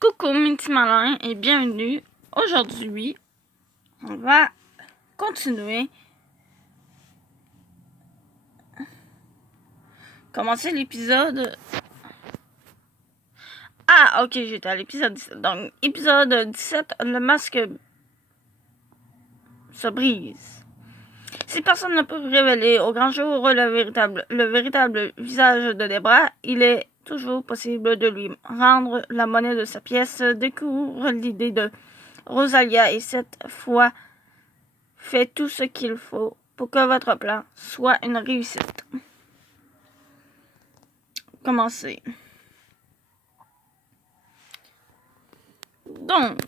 Coucou mes petits malins et bienvenue. Aujourd'hui, on va continuer. Commencer l'épisode... Ah, ok, j'étais à l'épisode 17. Donc, épisode 17, le masque se brise. Si personne ne peut révéler au grand jour le véritable visage de Debra, il est toujours possible de lui rendre la monnaie de sa pièce. Découvre l'idée de Rosalia et cette fois fait tout ce qu'il faut pour que votre plan soit une réussite. Commencez. Donc,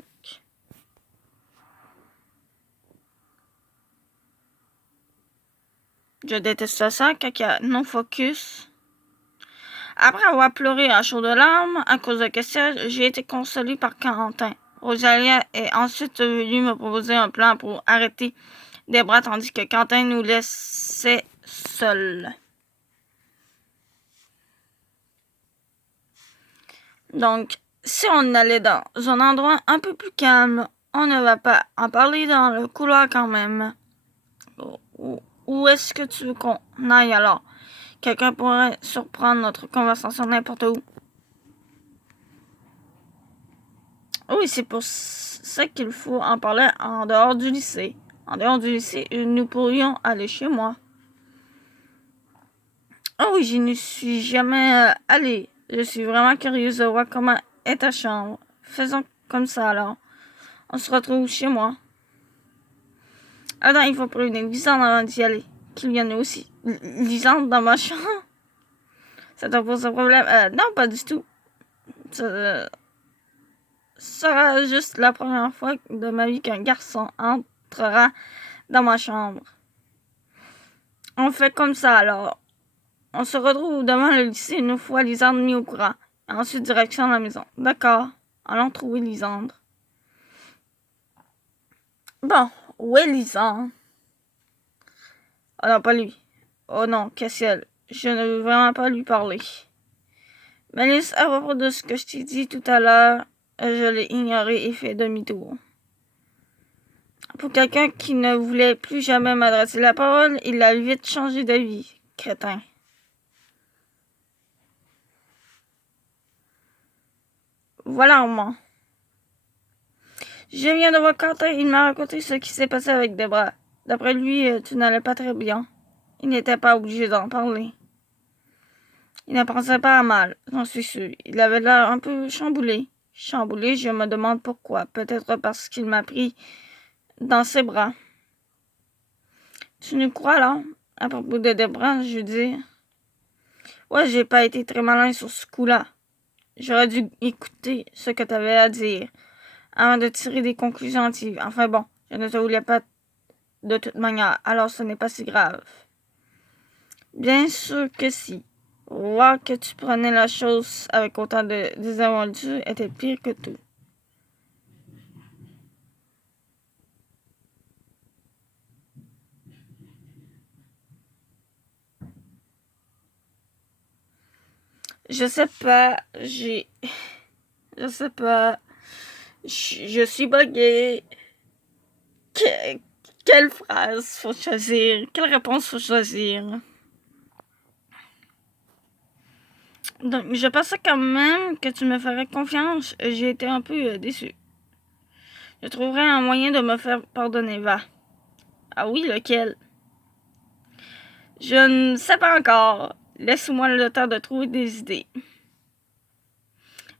je déteste ça, caca, non focus. Après avoir pleuré à chaudes larmes à cause de Castiel, j'ai été consolée par Quentin. Rosalia est ensuite venue me proposer un plan pour arrêter Debra tandis que Quentin nous laissait seuls. Donc, si on allait dans un endroit un peu plus calme, on ne va pas en parler dans le couloir quand même. Où est-ce que tu veux qu'on aille alors? Quelqu'un pourrait surprendre notre conversation n'importe où. Oui, c'est pour ça qu'il faut en parler en dehors du lycée. En dehors du lycée, nous pourrions aller chez moi. Oh oui, je n'y suis jamais allée. Je suis vraiment curieuse de voir comment est ta chambre. Faisons comme ça alors. On se retrouve chez moi. Attends, il faut prévenir Lisande avant d'y aller. Qu'il vienne aussi. Lisande dans ma chambre? Ça te pose un problème? Non, pas du tout. Ça sera juste la première fois de ma vie qu'un garçon entrera dans ma chambre. On fait comme ça alors. On se retrouve devant le lycée une fois Lisande mis au courant. Et ensuite direction la maison. D'accord. Allons trouver Lisandre. Bon, où est Lisandre? Oh non, pas lui. Oh non, Cassiel. Je ne veux vraiment pas lui parler. Malice, à propos de ce que je t'ai dit tout à l'heure, je l'ai ignoré et fait demi-tour. Pour quelqu'un qui ne voulait plus jamais m'adresser la parole, il a vite changé d'avis. Crétin. Voilà Armand. Je viens de voir Quentin, il m'a raconté ce qui s'est passé avec Debra. D'après lui, tu n'allais pas très bien. Il n'était pas obligé d'en parler. Il ne pensait pas à mal, j'en suis sûre. Il avait l'air un peu chamboulé. Chamboulé, je me demande pourquoi. Peut-être parce qu'il m'a pris dans ses bras. Tu nous crois, là? À propos de Debra, je veux dire. Ouais, j'ai pas été très malin sur ce coup-là. J'aurais dû écouter ce que t'avais à dire avant de tirer des conclusions hâtives. Enfin bon, je ne te voulais pas de toute manière, alors ce n'est pas si grave. Bien sûr que si. Voir que tu prenais la chose avec autant de désinvolture était pire que tout. Je sais pas, je sais pas, je suis buggée. Quelle phrase faut choisir? Quelle réponse faut choisir? Donc, je pensais quand même que tu me ferais confiance. J'ai été un peu déçue. Je trouverai un moyen de me faire pardonner, va. Ah oui, lequel? Je ne sais pas encore. Laisse-moi le temps de trouver des idées.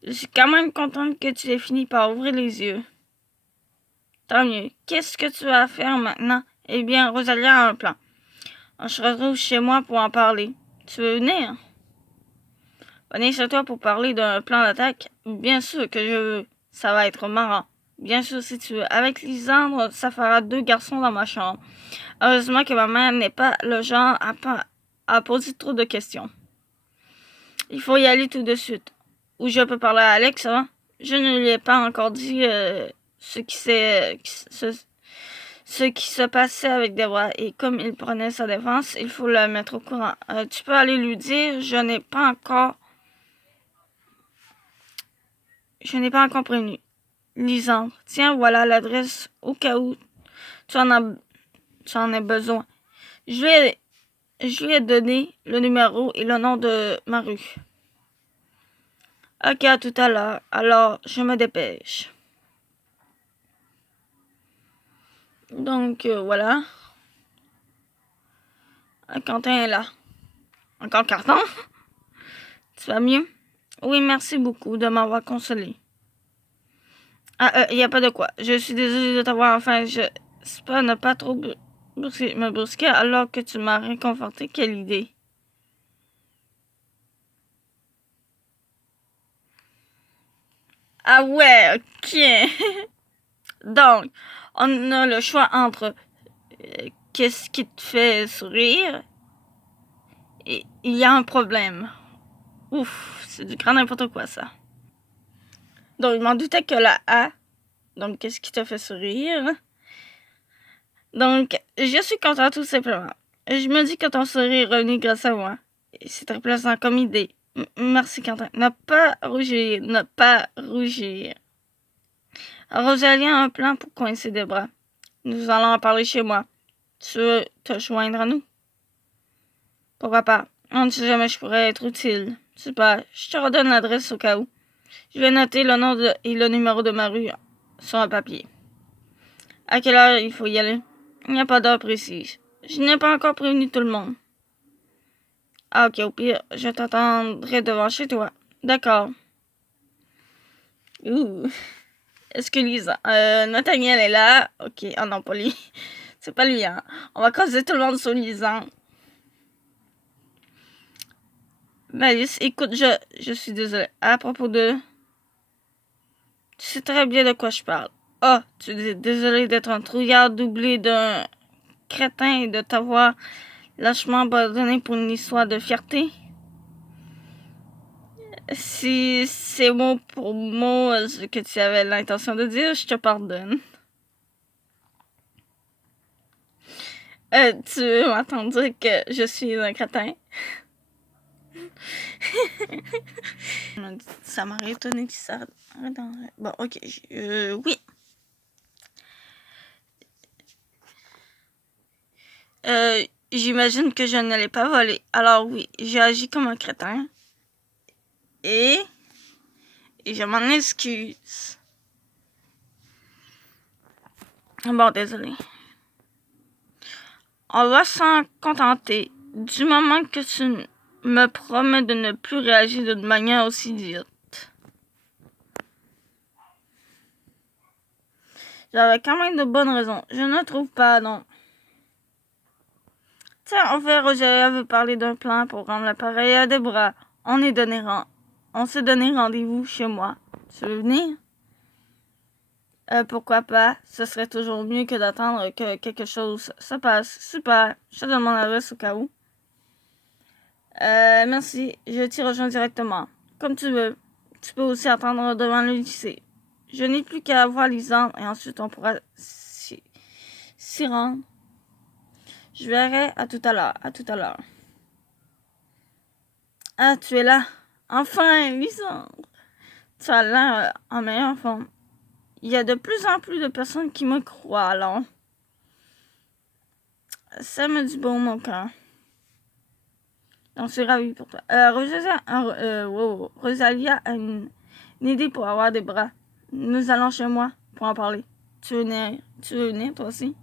Je suis quand même contente que tu aies fini par ouvrir les yeux. Tant mieux. Qu'est-ce que tu vas faire maintenant? Eh bien, Rosalia a un plan. On se retrouve chez moi pour en parler. Tu veux venir? Venir chez toi pour parler d'un plan d'attaque? Bien sûr que je veux. Ça va être marrant. Bien sûr, si tu veux. Avec Lisandre, ça fera 2 garçons dans ma chambre. Heureusement que ma mère n'est pas le genre à poser trop de questions. Il faut y aller tout de suite. Ou je peux parler à Alex, hein? Je ne lui ai pas encore dit ce qui se passait avec Debra. Et comme il prenait sa défense, il faut le mettre au courant. Tu peux aller lui dire, je n'ai pas encore je n'ai pas encore prévenu. Lisandre, tiens, voilà l'adresse au cas où tu en as besoin. Je lui ai donné le numéro et le nom de ma rue. Ok, à tout à l'heure. Alors, je me dépêche. Donc, voilà. Quentin est là. Encore carton? Tu vas mieux? Oui, merci beaucoup de m'avoir consolé. Ah, y a pas de quoi. Je suis désolée de t'avoir j'espère ne pas trop me brusquer alors que tu m'as réconforté. Quelle idée. Ah ouais, ok. Donc, on a le choix entre qu'est-ce qui te fait sourire et il y a un problème. Ouf, c'est du grand n'importe quoi ça. Donc, il m'en doutait que la A, donc qu'est-ce qui te fait sourire? Donc, je suis contente tout simplement. Je me dis que ton sourire est revenu grâce à moi. Et c'est très plaisant comme idée. Merci Quentin. Ne pas rougir, ne pas rougir. Rosalie a un plan pour coincer des bras. Nous allons en parler chez moi. Tu veux te joindre à nous? Pourquoi pas? On ne sait jamais, je pourrais être utile. Super, je te redonne l'adresse au cas où. Je vais noter le nom et le numéro de ma rue sur un papier. À quelle heure il faut y aller? Il n'y a pas d'heure précise. Je n'ai pas encore prévenu tout le monde. Ah ok, au pire, je t'attendrai devant chez toi. D'accord. Ouh. Est-ce que Lisa... Nathaniel est là? Ok, oh non, pas lui. C'est pas lui, hein. On va causer tout le monde sur Lisa. Malice, écoute, je suis désolée. À propos de... Tu sais très bien de quoi je parle. Oh, tu es désolé d'être un trouillard doublé d'un crétin et de t'avoir lâchement abandonné pour une histoire de fierté? Si c'est mot pour mot ce que tu avais l'intention de dire, je te pardonne. Tu veux m'entendre dire que je suis un crétin? Ça m'aurait étonné que ça... Bon, ok, oui. J'imagine que je ne l'ai pas volé. Alors oui, j'ai agi comme un crétin. Et je m'en excuse. Bon, désolé. On va s'en contenter du moment que tu me promets de ne plus réagir d'une manière aussi idiote. J'avais quand même de bonnes raisons. Je ne trouve pas, non. Tiens, en fait, Roger veut parler d'un plan pour rendre l'appareil à Debra. On s'est donné rendez-vous chez moi. Tu veux venir? Pourquoi pas? Ce serait toujours mieux que d'attendre que quelque chose se passe. Super. Je te donne mon adresse au cas où. Merci. Je t'y rejoins directement. Comme tu veux. Tu peux aussi attendre devant le lycée. Je n'ai plus qu'à voir Lisandre et ensuite on pourra s'y rendre. Je verrai à tout à l'heure. À tout à l'heure. Ah, tu es là. Enfin, Lisandre. Tu as l'air en meilleure forme. Il y a de plus en plus de personnes qui me croient, alors. Ça me dit bon, mon cœur. Donc, je suis ravie pour toi. Rosalia a une idée pour avoir des bras. Nous allons chez moi pour en parler. Tu veux venir, toi aussi?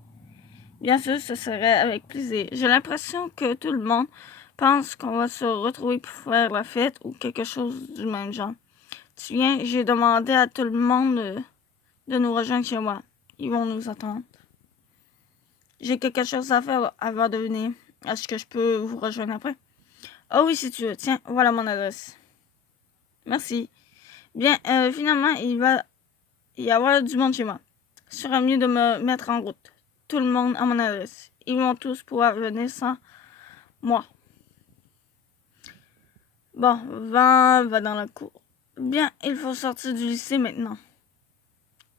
Bien sûr, ce serait avec plaisir. J'ai l'impression que tout le monde pense qu'on va se retrouver pour faire la fête ou quelque chose du même genre. Tu viens, j'ai demandé à tout le monde de nous rejoindre chez moi. Ils vont nous attendre. J'ai quelque chose à faire avant de venir. Est-ce que je peux vous rejoindre après? Oh oui, si tu veux. Tiens, voilà mon adresse. Merci. Bien, finalement, il va y avoir du monde chez moi. Ce sera mieux de me mettre en route. Tout le monde à mon adresse. Ils vont tous pouvoir venir sans moi. Bon, va dans la cour. Bien, il faut sortir du lycée maintenant.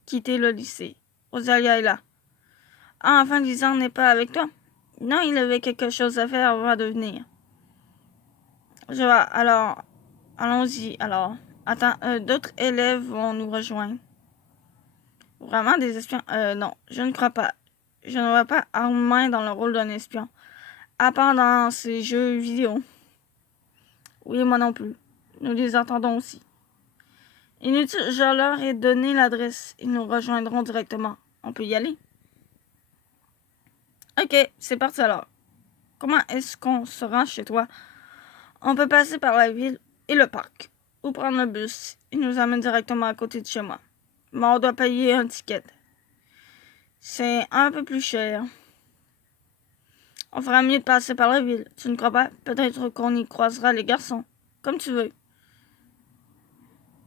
Quitter le lycée. Rosalia est là. Ah, enfin, Lisandre n'est pas avec toi? Non, il avait quelque chose à faire avant de venir. Je vois, alors, allons-y, alors. Attends, d'autres élèves vont nous rejoindre. Vraiment des espions? Non, je ne crois pas. Je ne vois pas Armin dans le rôle d'un espion. À part dans ces jeux vidéo. Oui, moi non plus. Nous les attendons aussi. Inutile, je leur ai donné l'adresse. Ils nous rejoindront directement. On peut y aller? Ok, c'est parti alors. Comment est-ce qu'on se rend chez toi? On peut passer par la ville et le parc. Ou prendre le bus. Il nous amène directement à côté de chez moi. Mais on doit payer un ticket. C'est un peu plus cher. On fera mieux de passer par la ville. Tu ne crois pas? Peut-être qu'on y croisera les garçons. Comme tu veux.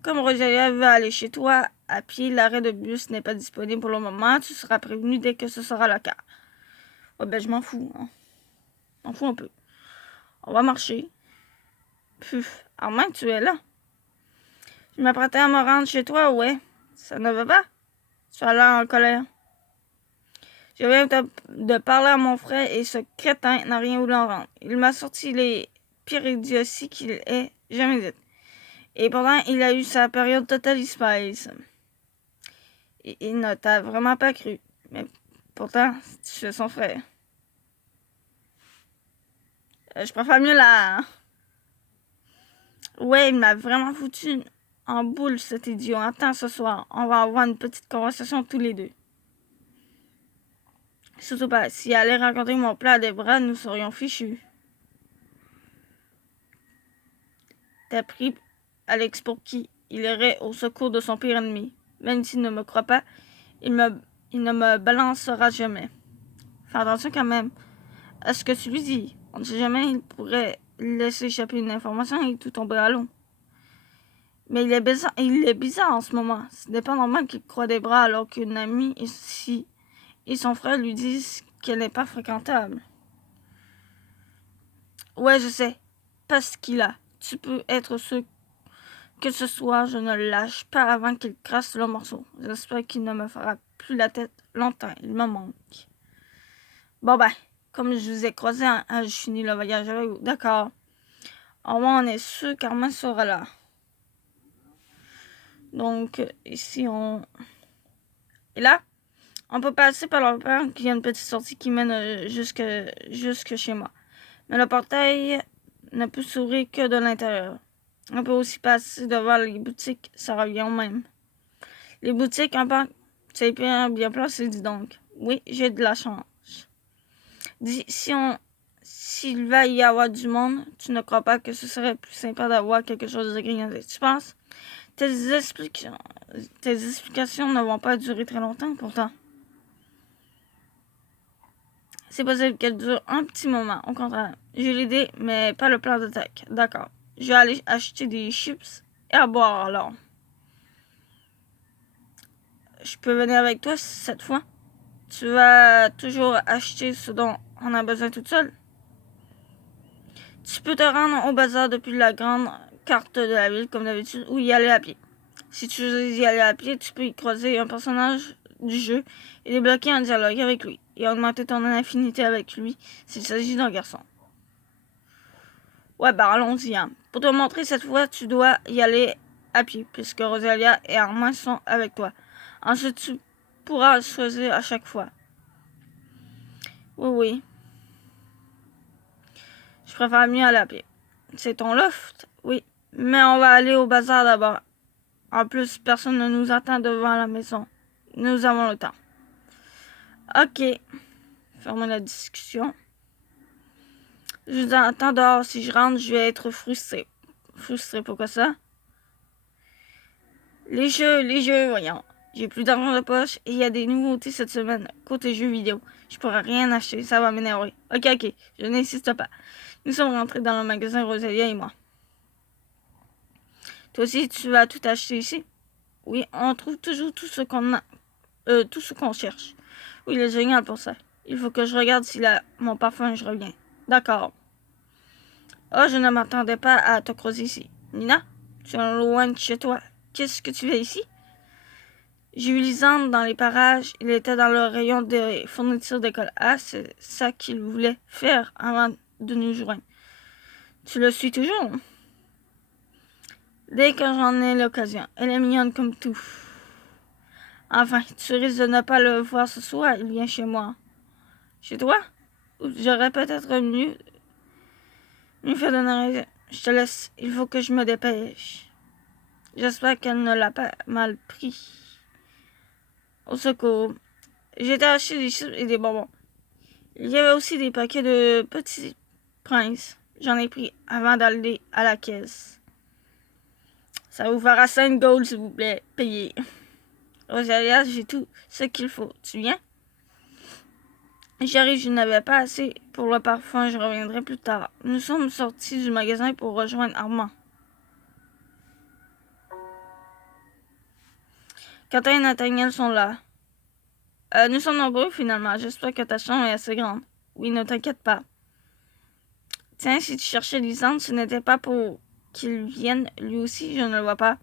Comme Rosalia veut aller chez toi, à pied, l'arrêt de bus n'est pas disponible pour le moment. Tu seras prévenu dès que ce sera le cas. Ouais, ben je m'en fous. Hein. Je m'en fous un peu. On va marcher. Puf, Armand, tu es là. Je m'apprêtais à me rendre chez toi, ouais. Ça ne va pas? Tu as l'air en colère. Je viens de parler à mon frère et ce crétin n'a rien voulu en rendre. Il m'a sorti les pires idioties qu'il ait jamais dites. Et pourtant, il a eu sa période Total Spice. Il ne t'a vraiment pas cru. Mais pourtant, tu es son frère. Je préfère mieux la... Ouais, il m'a vraiment foutu en boule, cet idiot. Attends, ce soir, on va avoir une petite conversation tous les deux. Surtout pas, s'il allait raconter mon plat à des bras, nous serions fichus. T'as pris Alex pour qui? Il irait au secours de son pire ennemi. Même s'il ne me croit pas, il ne me balancera jamais. Fais attention quand même à ce que tu lui dis. On ne sait jamais, il pourrait laisser échapper une information et tout tomber à l'eau. Mais il est bizarre en ce moment. Ce n'est pas normal qu'il croie des bras alors qu'une amie ici et son frère lui disent qu'elle n'est pas fréquentable. Ouais, je sais. Parce qu'il a. Tu peux être sûr que ce soir, je ne le lâche pas avant qu'il crasse le morceau. J'espère qu'il ne me fera plus la tête longtemps. Il me manque. Bon ben, comme je vous ai croisé, je finis le voyage avec vous. D'accord. Au moins, on est sûr qu'Armand sera là. Donc, ici, Et là, on peut passer par le parc, il y a une petite sortie qui mène jusque chez moi. Mais le portail ne peut s'ouvrir que de l'intérieur. On peut aussi passer devant les boutiques, ça revient au même. Les boutiques, un parc, c'est bien placé, dis donc. Oui, j'ai de la chance. Dis, s'il va y avoir du monde, tu ne crois pas que ce serait plus sympa d'avoir quelque chose de grignoter, tu penses? Tes explications ne vont pas durer très longtemps, pourtant. C'est possible qu'elle dure un petit moment, au contraire. J'ai l'idée, mais pas le plan d'attaque. D'accord. Je vais aller acheter des chips et à boire alors. Je peux venir avec toi cette fois? Tu vas toujours acheter ce dont on a besoin toute seule? Tu peux te rendre au bazar depuis la grande carte de la ville, comme d'habitude, ou y aller à pied. Si tu choisis d'y aller à pied, tu peux y croiser un personnage du jeu et débloquer un dialogue avec lui, et augmenter ton affinité avec lui s'il s'agit d'un garçon. Ouais, bah allons-y. Hein. Pour te montrer cette fois, tu dois y aller à pied, puisque Rosalia et Armand sont avec toi. Ensuite, tu pourras choisir à chaque fois. Oui. Je préfère mieux aller à pied. C'est ton loft? Oui. Mais on va aller au bazar d'abord. En plus, personne ne nous attend devant la maison. Nous avons le temps. Ok. Fermez la discussion. Je vous attends dehors. Si je rentre, je vais être frustrée. Frustrée, pourquoi ça? Les jeux, voyons. J'ai plus d'argent de poche et il y a des nouveautés cette semaine. Côté jeux vidéo, je pourrais rien acheter, ça va m'énerver. Ok, je n'insiste pas. Nous sommes rentrés dans le magasin Rosalia et moi. Toi aussi, tu vas tout acheter ici? Oui, on trouve toujours tout ce qu'on cherche. Oui, il est génial pour ça. Il faut que je regarde s'il a mon parfum et je reviens. D'accord. Oh, je ne m'attendais pas à te croiser ici. Nina, tu es loin de chez toi. Qu'est-ce que tu fais ici? J'ai vu Lisande dans les parages. Il était dans le rayon des fournitures d'école. Ah, c'est ça qu'il voulait faire avant de nous joindre. Tu le suis toujours? Dès que j'en ai l'occasion. Elle est mignonne comme tout. Enfin, tu risques de ne pas le voir ce soir. Il vient chez moi. Chez toi? J'aurais peut-être mieux fait de ne rien. Je te laisse. Il faut que je me dépêche. J'espère qu'elle ne l'a pas mal pris. Au secours. J'ai acheté des chips et des bonbons. Il y avait aussi des paquets de petits princes. J'en ai pris avant d'aller à la caisse. Ça vous fera 5 gold, s'il vous plaît. Payez. Rosalia, j'ai tout ce qu'il faut. Tu viens? J'arrive, je n'avais pas assez pour le parfum, je reviendrai plus tard. Nous sommes sortis du magasin pour rejoindre Armand. Quentin et Nathaniel sont là. Nous sommes nombreux finalement. J'espère que ta chambre est assez grande. Oui, ne t'inquiète pas. Tiens, si tu cherchais Lisande, ce n'était pas pour qu'il vienne lui aussi, je ne le vois pas.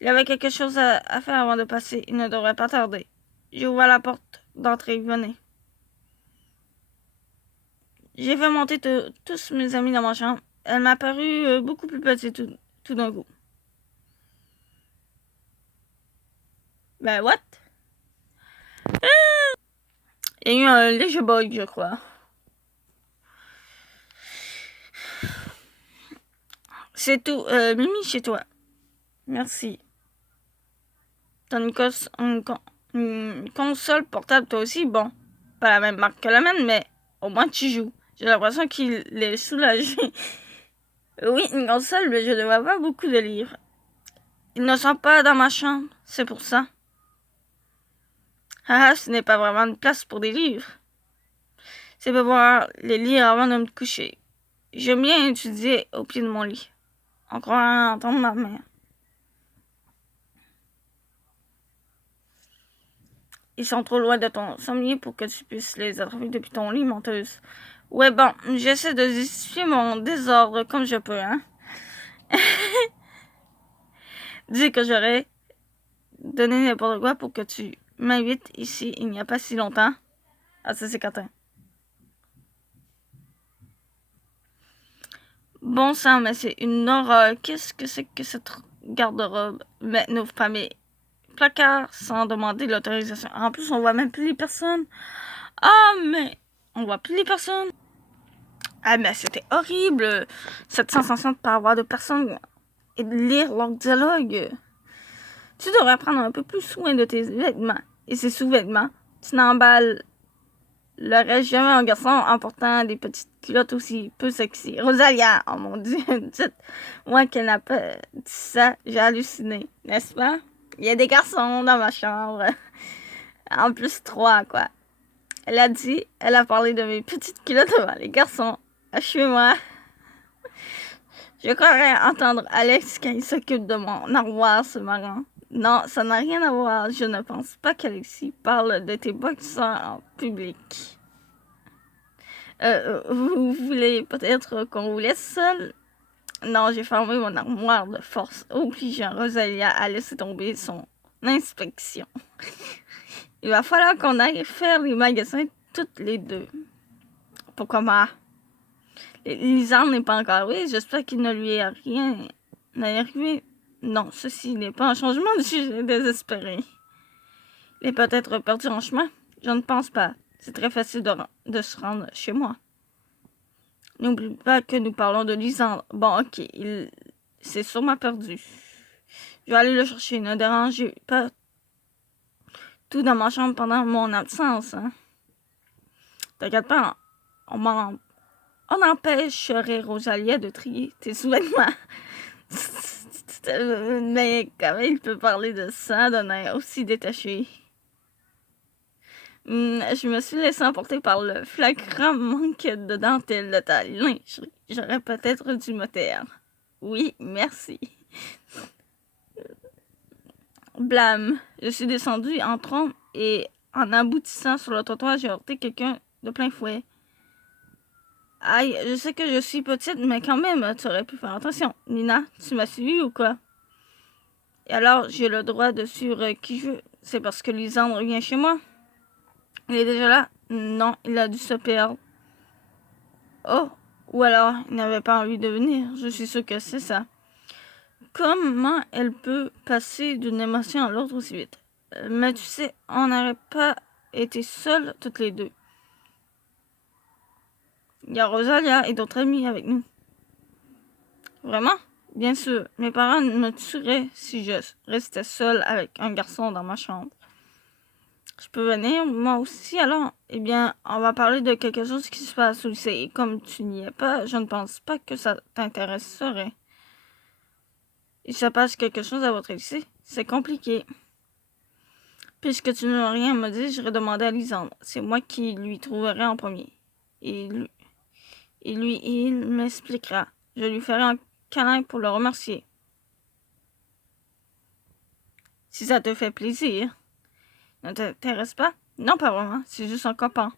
Il avait quelque chose à faire avant de passer. Il ne devrait pas tarder. J'ai ouvert la porte d'entrée. Venez. J'ai fait monter tous mes amis dans ma chambre. Elle m'a paru beaucoup plus petite tout d'un coup. Ben, what? Il y a eu un léger bug, je crois. C'est tout. Mimi, chez toi. Merci. T'as une console portable, toi aussi? Bon, pas la même marque que la mienne, mais au moins tu joues. J'ai l'impression qu'il est soulagé. Oui, une console, mais je ne vois pas beaucoup de livres. Ils ne sont pas dans ma chambre, c'est pour ça. Ah, ce n'est pas vraiment une place pour des livres. C'est pour pouvoir les lire avant de me coucher. J'aime bien étudier au pied de mon lit. On croit entendre ma mère. Ils sont trop loin de ton sommier pour que tu puisses les attraper depuis ton lit, menteuse. Ouais, bon, j'essaie de justifier mon désordre comme je peux, hein. Dis que j'aurais donné n'importe quoi pour que tu m'invites ici il n'y a pas si longtemps. Ah, ça c'est Quentin. Bon sang, mais c'est une horreur. Qu'est-ce que c'est que cette garde-robe? Mais n'ouvre pas mes placards sans demander l'autorisation. En plus, on voit même plus les personnes. Ah, mais on voit plus les personnes. Ah, mais c'était horrible, cette sensation de ne pas avoir de personnes et de lire leur dialogue. Tu devrais prendre un peu plus soin de tes vêtements et ces sous-vêtements. Tu n'emballes le reste jamais un garçon en portant des petites culottes aussi peu sexy. Rosalia, oh mon dieu, dites-moi qu'elle n'a pas dit ça, j'ai halluciné, n'est-ce pas? Il y a des garçons dans ma chambre. En plus 3, quoi. Elle a parlé de mes petites culottes devant les garçons. Achevez-moi. Je croirais entendre Alex quand il s'occupe de mon armoire ce marrant. Non, ça n'a rien à voir. Je ne pense pas qu'Alexis parle de tes boxeurs en public. Vous voulez peut-être qu'on vous laisse seul? Non, j'ai fermé mon armoire de force, obligeant Rosalia à laisser tomber son inspection. Il va falloir qu'on aille faire les magasins toutes les deux. Pourquoi moi? Lisande n'est pas encore arrivée. J'espère qu'il ne lui est rien arrivé. Non, ceci n'est pas un changement de sujet désespéré. Il est peut-être perdu en chemin. Je ne pense pas. C'est très facile de se rendre chez moi. N'oublie pas que nous parlons de Lisandre. Bon, ok, il s'est sûrement perdu. Je vais aller le chercher. Ne dérangez pas tout dans ma chambre pendant mon absence. Hein? T'inquiète pas, on empêcherait Rosalia de trier tes sous-vêtements. Mais comment il peut parler de ça d'un air aussi détaché? Je me suis laissé emporter par le flagrant manque de dentelle de ta lingerie. J'aurais peut-être dû me taire. Oui, merci. Blâme. Je suis descendue en trompe et en aboutissant sur le trottoir, j'ai heurté quelqu'un de plein fouet. Aïe, je sais que je suis petite, mais quand même, tu aurais pu faire attention. Nina, tu m'as suivi ou quoi? Et alors, j'ai le droit de suivre qui je veux. C'est parce que Lisandre vient chez moi. Il est déjà là? Non, il a dû se perdre. Oh, ou alors, il n'avait pas envie de venir. Je suis sûre que c'est ça. comment elle peut passer d'une émotion à l'autre aussi vite? Mais tu sais, on n'aurait pas été seuls toutes les deux. Il y a Rosalia et d'autres amis avec nous. Vraiment? Bien sûr, mes parents me tueraient si je restais seule avec un garçon dans ma chambre. Je peux venir, moi aussi, alors? Eh bien, on va parler de quelque chose qui se passe au lycée. Et comme tu n'y es pas, je ne pense pas que ça t'intéresserait. Il se passe quelque chose à votre lycée? C'est compliqué. Puisque tu n'as rien à me dire, j'irai demander à Lisandre. C'est moi qui lui trouverai en premier. Et il m'expliquera. Je lui ferai un câlin pour le remercier. Si ça te fait plaisir. Ne t'intéresse pas? Non, pas vraiment. C'est juste un copain.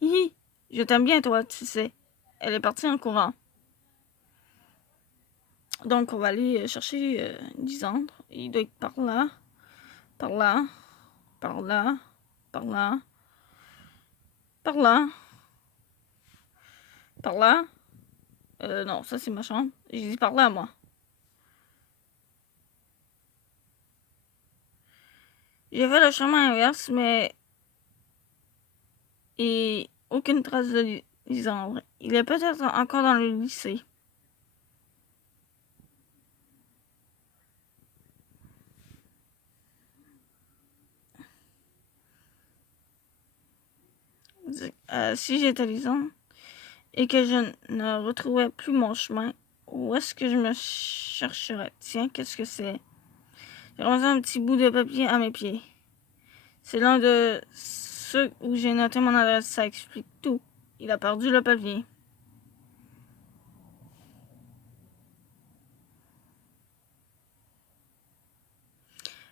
Hi, je t'aime bien, toi, tu sais. Elle est partie en courant. Donc, on va aller chercher Lisandre. Il doit être par là. Par là. Par là. Par là. Par là. Par là. Non, ça c'est ma chambre. J'ai dit par là, moi. J'ai fait le chemin inverse, mais... Et aucune trace de Lisandre. Il est peut-être encore dans le lycée. Si j'étais Lisandre et que je ne retrouvais plus mon chemin, où est-ce que je me chercherais? Tiens, qu'est-ce que c'est? J'ai ramassé un petit bout de papier à mes pieds. C'est l'un de ceux où j'ai noté mon adresse. Ça explique tout. Il a perdu le papier.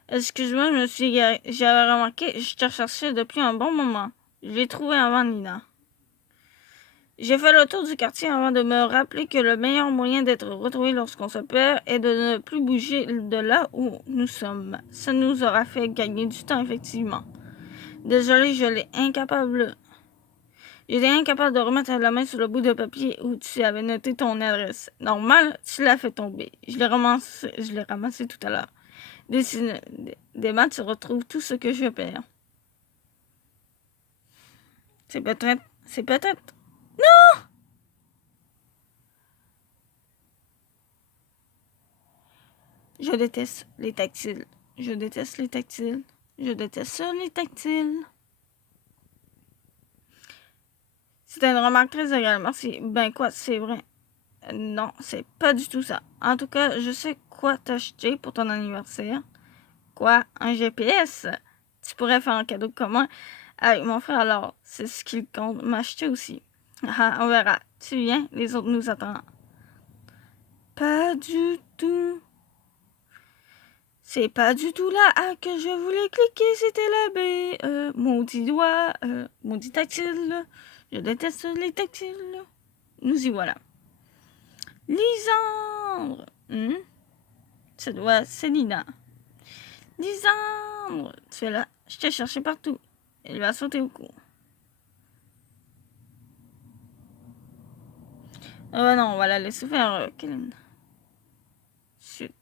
Excuse-moi, je me suis égarée. J'avais remarqué, je te cherchais depuis un bon moment. Je l'ai trouvé avant Nina. J'ai fait le tour du quartier avant de me rappeler que le meilleur moyen d'être retrouvé lorsqu'on se perd est de ne plus bouger de là où nous sommes. Ça nous aura fait gagner du temps, effectivement. Désolé, j'étais incapable de remettre la main sur le bout de papier où tu avais noté ton adresse. Normal, tu l'as fait tomber. Je l'ai ramassé tout à l'heure. Des maths, tu retrouves tout ce que je perds. C'est peut-être. Je déteste les tactiles. Je déteste les tactiles. Je déteste les tactiles. C'était une remarque très agréable. Merci. Ben quoi, c'est vrai. Non, c'est pas du tout ça. En tout cas, je sais quoi t'acheter pour ton anniversaire. Quoi? Un GPS? Tu pourrais faire un cadeau commun avec mon frère, alors c'est ce qu'il compte m'acheter aussi. Ah, on verra. Tu viens, les autres nous attendent. Pas du tout. C'est pas du tout là que je voulais cliquer, c'était la B. Maudit doigt, maudit tactile. Je déteste les tactiles. Nous y voilà. Lisandre! C'est Nina. Lisandre! Tu es là. Je t'ai cherché partout. Elle va sauter au cou. Oh non, on va la laisser faire, Kellen. Chut.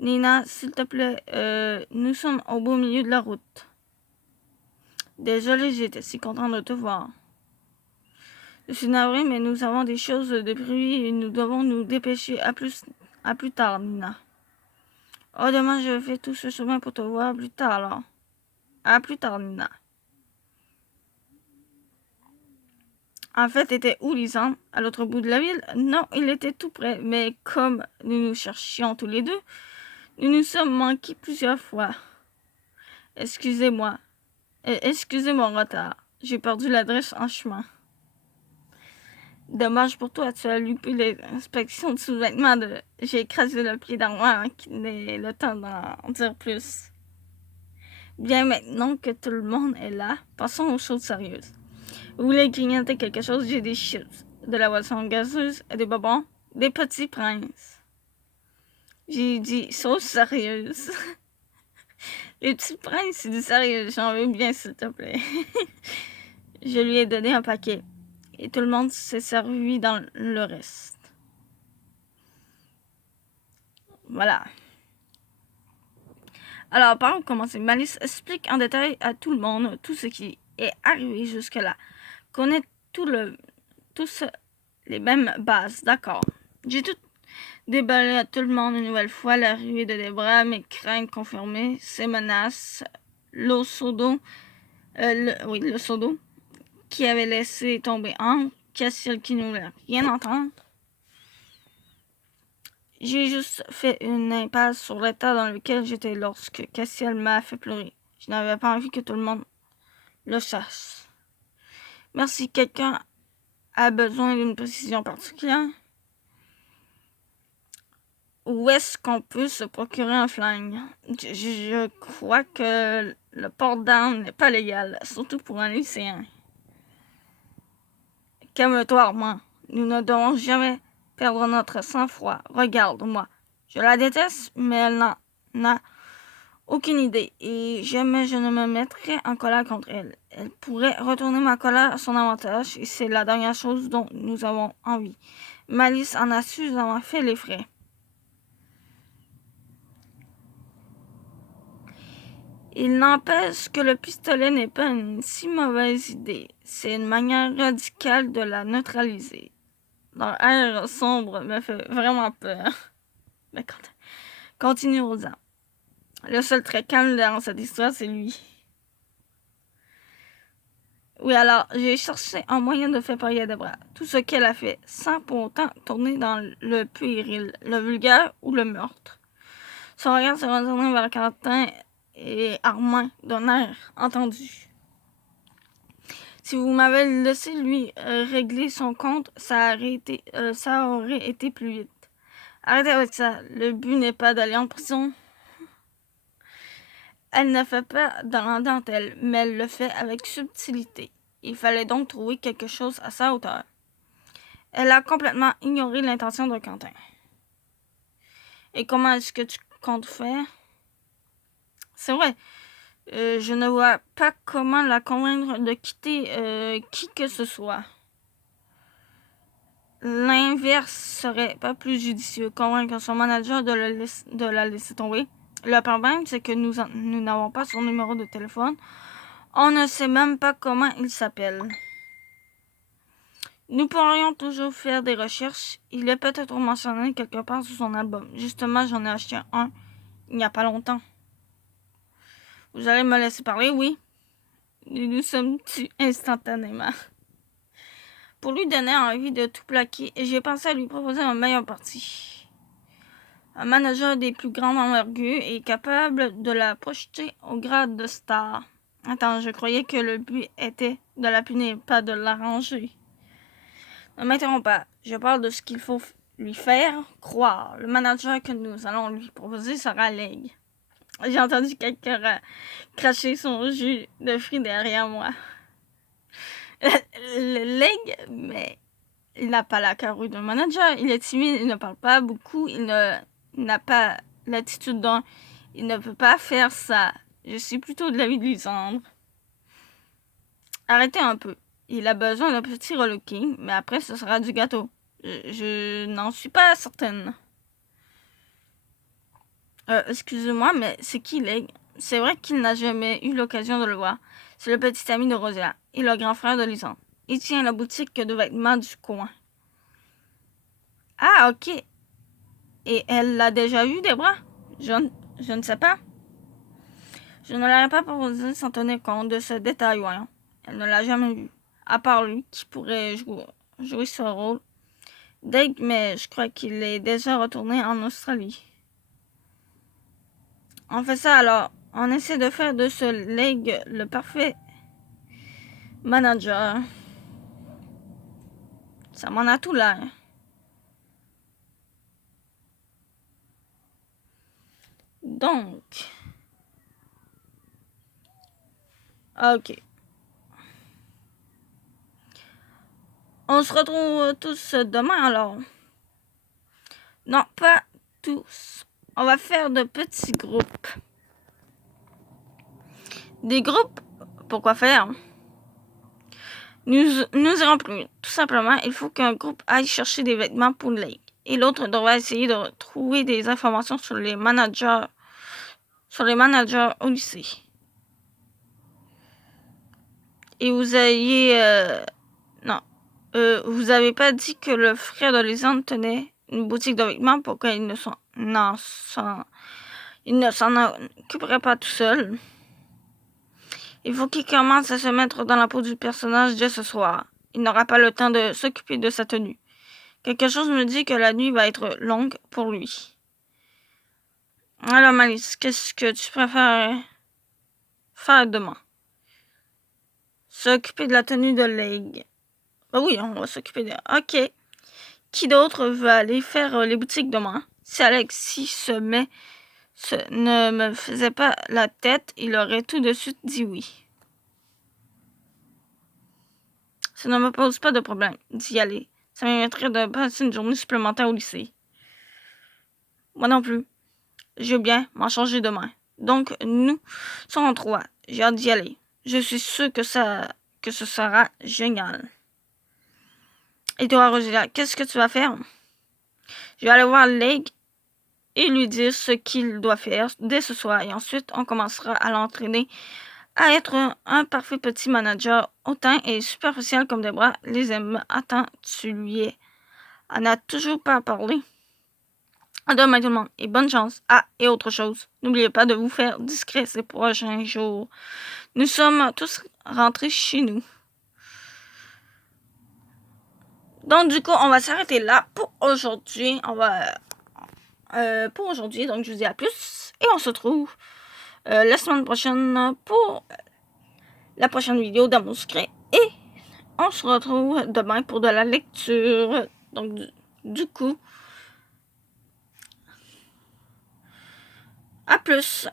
Nina, s'il te plaît, nous sommes au beau milieu de la route. Désolée, j'étais si contente de te voir. Je suis navrée, mais nous avons des choses de prévues et nous devons nous dépêcher. À plus tard, Nina. Oh, demain, je fais tout ce chemin pour te voir plus tard, alors. À plus tard, Nina. En fait, était où, Lisandre? À l'autre bout de la ville? Non, il était tout près, mais comme nous nous cherchions tous les deux, nous nous sommes manqués plusieurs fois. Excusez-moi. Excusez mon retard. J'ai perdu l'adresse en chemin. Dommage pour toi, tu as loupé l'inspection de sous-vêtements de... J'ai écrasé le pied d'armoire hein, qui n'est le temps d'en dire plus. Bien, maintenant que tout le monde est là, passons aux choses sérieuses. Vous voulez grignoter quelque chose? J'ai des chips, de la boisson gazeuse et des bonbons, des petits princes. J'ai dit sauce sérieuse. Les petits princes, c'est du sérieux, j'en veux bien, s'il te plaît. Je lui ai donné un paquet. Et tout le monde s'est servi dans le reste. Voilà. Alors, par où commencer? Malice explique en détail à tout le monde tout ce qui est arrivé jusque-là. Connaît tous les mêmes bases, d'accord. J'ai tout déballé à tout le monde une nouvelle fois, l'arrivée de Debra, mes craintes confirmées, ses menaces, le Sodo, qui avait laissé tomber Hank, Cassiel qui ne voulait rien entendre. J'ai juste fait une impasse sur l'état dans lequel j'étais lorsque Cassiel m'a fait pleurer. Je n'avais pas envie que tout le monde le sache. Merci, quelqu'un a besoin d'une précision particulière? Où est-ce qu'on peut se procurer un flingue? Je crois que le port d'armes n'est pas légal, surtout pour un lycéen. Calme-toi, Armand. Nous ne devons jamais perdre notre sang-froid. Regarde-moi. Je la déteste, mais elle n'en a aucune idée. Et jamais je ne me mettrai en colère contre elle. Elle pourrait retourner ma colère à son avantage, et c'est la dernière chose dont nous avons envie. Malice en a suffisamment fait les frais. Il n'empêche que le pistolet n'est pas une si mauvaise idée. C'est une manière radicale de la neutraliser. Leur air sombre me fait vraiment peur. Mais continue, Rosa. Le seul très calme dans cette histoire, c'est lui. Oui, alors, j'ai cherché un moyen de faire parier Debra. Tout ce qu'elle a fait, sans pour autant tourner dans le puéril, le vulgaire ou le meurtre. Son regard se retournait vers Quentin et Armand d'un air entendu. Si vous m'avez laissé lui régler son compte, ça aurait été plus vite. Arrêtez avec ça. Le but n'est pas d'aller en prison. Elle ne fait pas dans la dentelle, mais elle le fait avec subtilité. Il fallait donc trouver quelque chose à sa hauteur. Elle a complètement ignoré l'intention de Quentin. Et comment est-ce que tu comptes faire? C'est vrai, je ne vois pas comment la convaincre de quitter qui que ce soit. L'inverse serait pas plus judicieux, convaincre son manager de la laisser tomber. Le problème, c'est que nous n'avons pas son numéro de téléphone. On ne sait même pas comment il s'appelle. Nous pourrions toujours faire des recherches. Il est peut-être mentionné quelque part sur son album. Justement, j'en ai acheté un il n'y a pas longtemps. Vous allez me laisser parler, oui? Nous sommes tus instantanément. Pour lui donner envie de tout plaquer, j'ai pensé à lui proposer un meilleur parti. Un manager des plus grandes envergures est capable de la projeter au grade de star. Attends, je croyais que le but était de la punir, pas de l'arranger. Ne m'interromps pas, je parle de ce qu'il faut lui faire croire. Le manager que nous allons lui proposer sera Leg. J'ai entendu quelqu'un cracher son jus de fruits derrière moi. Le Leg, mais il n'a pas la carrure d'un manager. Il est timide, il ne parle pas beaucoup, il n'a pas l'attitude d'un... Il ne peut pas faire ça. Je suis plutôt de l'avis de Lisandre. Arrêtez un peu. Il a besoin d'un petit relooking, mais après ce sera du gâteau. Je n'en suis pas certaine. Excusez-moi, mais c'est qui Leg? C'est vrai qu'il n'a jamais eu l'occasion de le voir. C'est le petit ami de Rosia et le grand frère de Lisandre. Il tient la boutique de vêtements du coin. Ah, ok. Et elle l'a déjà vu, Debra? Je ne sais pas. Je ne l'aurais pas proposé sans tenir compte de ce détail, voyons. Elle ne l'a jamais vu. À part lui, qui pourrait jouer ce rôle. Dave, mais je crois qu'il est déjà retourné en Australie. On fait ça alors. On essaie de faire de ce Leg le parfait manager. Ça m'en a tout l'air. Donc. Ok. On se retrouve tous demain alors. Non, pas tous. On va faire de petits groupes. Des groupes? Pourquoi faire? Nous irons plus. Tout simplement, il faut qu'un groupe aille chercher des vêtements pour Leg. et l'autre devra essayer de trouver des informations sur les managers au lycée. Et vous avez pas dit que le frère de Lisande tenait une boutique de vêtements pour qu'il ne s'en occuperait pas tout seul. Il faut qu'il commence à se mettre dans la peau du personnage dès ce soir. Il n'aura pas le temps de s'occuper de sa tenue. Quelque chose me dit que la nuit va être longue pour lui. Alors Malice, qu'est-ce que tu préfères faire demain? S'occuper de la tenue de Leigh. Ben oui, on va s'occuper de... Ok. Qui d'autre veut aller faire les boutiques demain? Si Alexis ne me faisait pas la tête, il aurait tout de suite dit oui. Ça ne me pose pas de problème d'y aller. Ça m'éviterait de passer une journée supplémentaire au lycée. Moi non plus. Je veux bien m'en changer demain. Donc, nous serons 3. J'ai hâte d'y aller. Je suis sûre que ce sera génial. Et toi, Rosélia, qu'est-ce que tu vas faire? Je vais aller voir Leigh et lui dire ce qu'il doit faire dès ce soir. Et ensuite, on commencera à l'entraîner à être un parfait petit manager hautain et superficiel comme Debra les aime. Attends, tu lui en as toujours pas parlé. À demain tout le monde et bonne chance. Ah, et autre chose, n'oubliez pas de vous faire discret ces prochains jours. Nous sommes tous rentrés chez nous. Donc du coup, on va s'arrêter là pour aujourd'hui. Pour aujourd'hui, donc je vous dis à plus et on se retrouve la semaine prochaine pour la prochaine vidéo d'Amour Secret et on se retrouve demain pour de la lecture. Donc du coup, à plus.